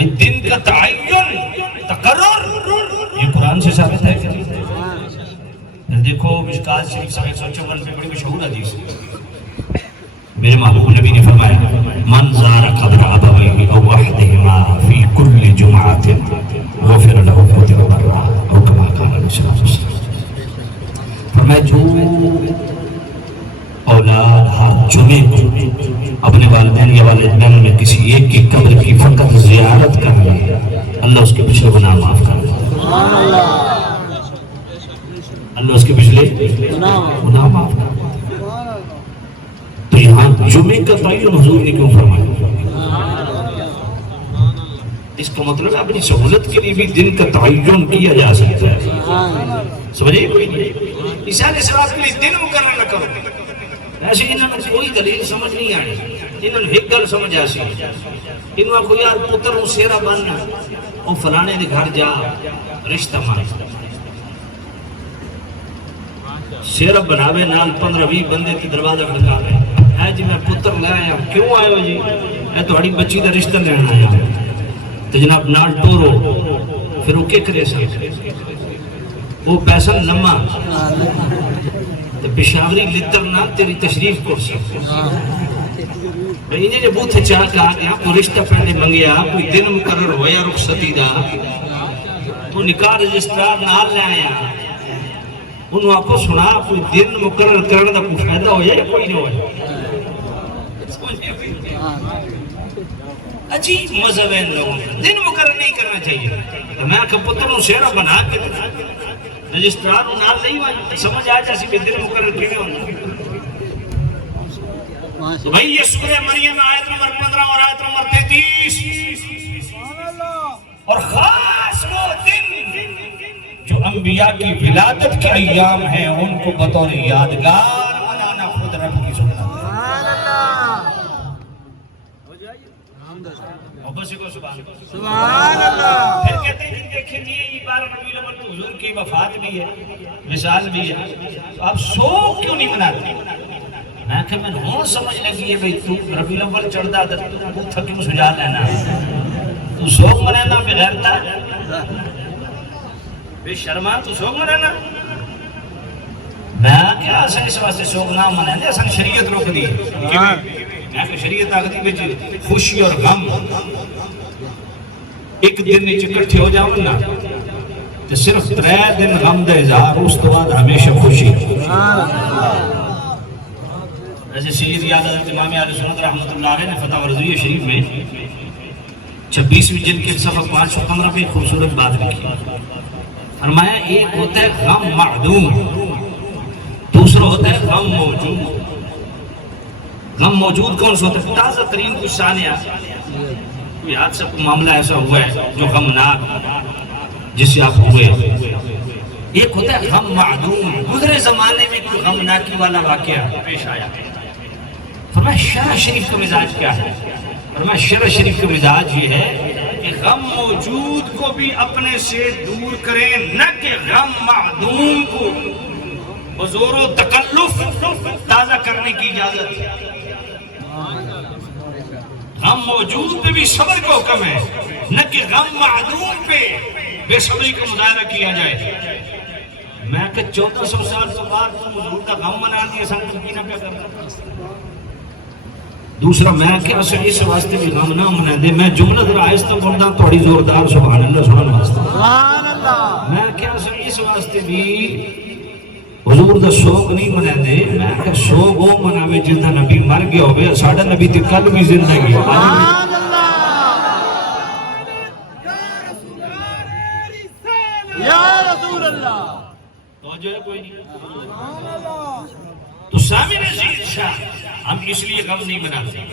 دن کا تعین تقرر یہ قرآن سے ثابت ہے کہ دیکھو مشکات شریف 154 پہ بڑی مشہور حدیث میرے محبوب نبی نے فرمایا من زار قبر ابویہ او احدہما فی کل جمعۃ غفر له كتب برا او کما قال رسول اللہ صلی اللہ علیہ وسلم فرمایا جو اولاد ہر جمعے کو اپنے والدین یا والدین میں کسی ایک کی قبر کی فقط زیارت کر لے اللہ اس کے پچھلے گناہ معاف کر دے اللہ اس کے پچھلے گناہ معاف کر دے تو یہاں جمعے کا تعین حضور نے کیوں فرمایا اس کا مطلب اپنی سہولت کے لیے بھی دن کا تعین کیا جا سکتا ہے سمجھے کوئی نہیں اشارے سے آپ کے لیے دن مقرر نہ کرو ایسے انہوں نے کوئی دلیل سمجھ نہیں آئی انہوں نے ایک گل سمجھ آسی انہوں نے کوئی یار پتر وہ سیرہ بننا وہ فلانے دے گھر جا رشتہ مانا سیرہ بناوے نال 15-20 بندے کی دروازہ کھڑکاوے ہے جی میں پتر لے آیا کیوں آئے ہو جی میں تہاڑی بچی دا رشتہ لینا آیا تو جناب نال ٹورو پھر وہ کیا کرے سا وہ پیسہ لمحہ تو پشاوری لتر نہ تیری تشریف کر سکتے انہیں جو بوتھ چاہ کہا کہ آپ کو رشتہ پہنے منگیا کوئی دن مقرر ہویا رخصتی دا تو نکاح رجسٹرار نال لے آیا انہوں آپ کو سنا کوئی دن مقرر کرنے دا کوئی فائدہ ہویا یا کوئی نہیں ہویا عجیب مذہب ہے لوگوں دن مقرر نہیں کرنا چاہیے تو میں کہ پتر ہوں شہرہ بنا کے رجسٹرار نال نہیں ہوئی سمجھ آ جاسی کہ دن مقرر کیوں ہونا بھائی یہ سورہ مریم آیت نمبر 15 اور آیت نمبر 33 اور خاص وہ دن جو انبیاء کی ولادت کے ایام ہیں ان کو بطور یادگار منانا خود رب کی سنت سبحان اللہ پھر کہتے ہیں دیکھیں جی یہ بار ربیع الاول تو حضور کی وفات بھی ہے وصال بھی ہے تو آپ سوگ کیوں نہیں مناتے میں کہ میں ہوں سمجھ لگی ہے بھئی تو ربیع الاول چڑھتا تو وہ تھکیوں سجا لینا تو سوگ منانا بغیرتا بے شرما تو سوگ منانا میں کیا اسے اس واسطے سوگ نہ منانے اصلا شریعت روک دی میں کہ شریعت آگتی بچی خوشی اور غم ایک دن نیچے کٹھے ہو جاؤں نا تو صرف 3 دن غم دے اظہار اس تو بعد ہمیشہ خوشی ایسے سید یاد حضرت امام اہل سنت رحمۃ اللہ علیہ نے فتح رضویہ شریف میں 26ویں جلد کے صفحہ 515 پہ خوبصورت بات لکھی فرمایا ایک ہوتا ہے غم معدوم دوسرا ہوتا ہے غم موجود غم موجود کون سا ہوتا ہے تازہ ترین کچھ ثانیہ کوئی حادثہ کوئی معاملہ ایسا ہوا ہے جو غمناک جس سے آپ ہوئے ایک ہوتا ہے غم معدوم گزرے زمانے میں کوئی غمناکی والا واقعہ پیش آیا فرمایا شرع شریف کا مزاج کیا ہے فرمایا شرع شریف کا مزاج یہ ہے کہ غم موجود کو بھی اپنے سے دور کریں نہ کہ غم معدوم کو بزور و تکلف تازہ کرنے کی اجازت ہے غم موجود پہ بھی صبر کو حکم ہے نہ کہ غم معدوم پہ بے صبری کا مظاہرہ کیا جائے میں کہ 1400 سال کے بعد تم حضور کا غم منا دیا سن تلقینہ کیا کرنا دوسرا میں کہ اس واسطے بھی غم نہ منا دے میں جملہ ذرا آہستہ بولنا تھوڑی زوردار سبحان اللہ سبحان اللہ میں کہ اس واسطے بھی حضور دا سوگ نہیں منا دے میں کہ سوگ وہ مناوے جن دا نبی مر گیا ہوئے ساڑھا نبی تے کل بھی زندگی سبحان اللہ یا رسول اللہ توجہ ہے کوئی نہیں تو سامن عزیز شاہ ہم اس لیے غم نہیں مناتے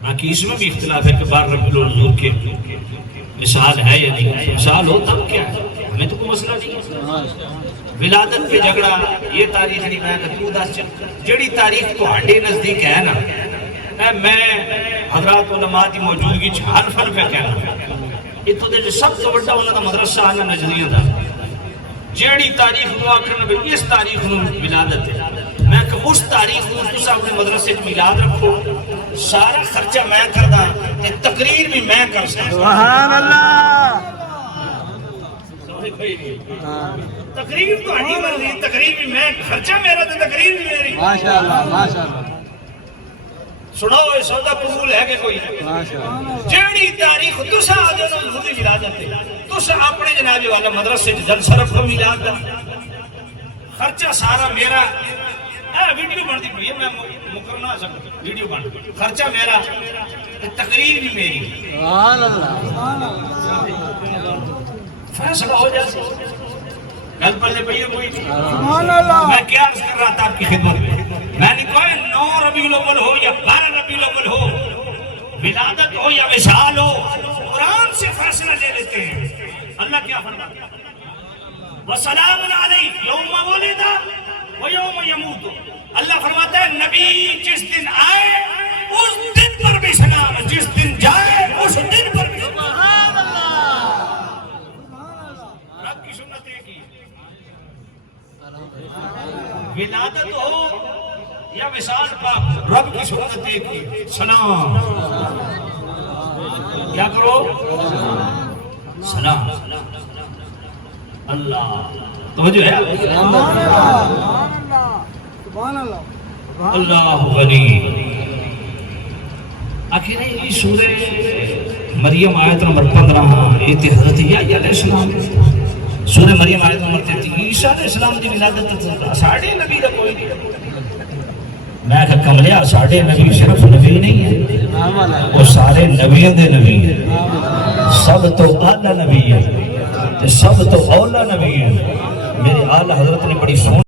باقی اس میں بھی اختلاف ہے کہ بار رب الحضور کے مثال ہے یا نہیں مثال ہو تب کیا ہے ہمیں تو کوئی مسئلہ نہیں ہے ولادت پہ جھگڑا یہ تاریخ نہیں میں کہ تو دس جڑی تاریخ تو ہٹے نزدیک ہے نا میں حضرات علماء کی موجودگی چھال فن پہ کہنا یہ تو دے سب سے بڑا انہوں نے مدرسہ آنا نجدیہ تھا جڑی تاریخ نو آکھنا بھی اس تاریخ نو ولادت ہے میں کہ اس تاریخ نو تسا اپنے مدرسے میں میلاد رکھو سارا خرچہ میں کردا تے تقریر بھی میں کر سکتا سبحان اللہ تقریر تو ہڈی مرضی تقریر بھی میں خرچہ میرا تے تقریر بھی میری ماشاءاللہ ماشاءاللہ سناؤ یہ سودا قبول ہے کہ کوئی ماشاءاللہ جیڑی تاریخ تسا آجو تو خود ہی ملا جاتے تسا اپنے جناب والا مدرسے جل صرف کو ملا دا خرچہ سارا میرا ویڈیو بن دی پئی میں مکرنا نہ سکتا ویڈیو بن خرچہ میرا تقریر بھی میری سبحان اللہ فیصلہ ہو جائے گل پلے پئی کوئی سبحان اللہ میں کیا عرض کر رہا تھا آپ کی خدمت میں نے کہا 9 ربیع الاول ہو یا 12 ربیع الاول ہو ولادت ہو یا وصال ہو قرآن سے فیصلہ لے لیتے ہیں اللہ کیا فرماتا ہے وسلام علیہ یوم ولد و یوم یموت اللہ فرماتا ہے نبی جس دن آئے اس دن پر بھی سلام جس دن جائے اس دن پر بھی سبحان اللہ رب کی سنت ایک ہی ولادت ہو یا وصال پاک رب کی سنت ایک ہی سلام کیا کرو سلام اللہ توجہ ہے سبحان اللہ اللہ غنی آخر یہ سورہ مریم آیت نمبر 15 یہ حضرت یحییٰ علیہ السلام سورہ مریم آیت نمبر 33 عیسیٰ علیہ السلام دی ولادت ساڑھے نبی کا کوئی نہیں میں کہ کملیا ساڑھے نبی صرف نبی نہیں ہے وہ سارے نبیوں دے نبی ہیں سب تو اعلیٰ نبی ہے سب تو اولا نبی ہے میرے اعلیٰ حضرت نے بڑی سون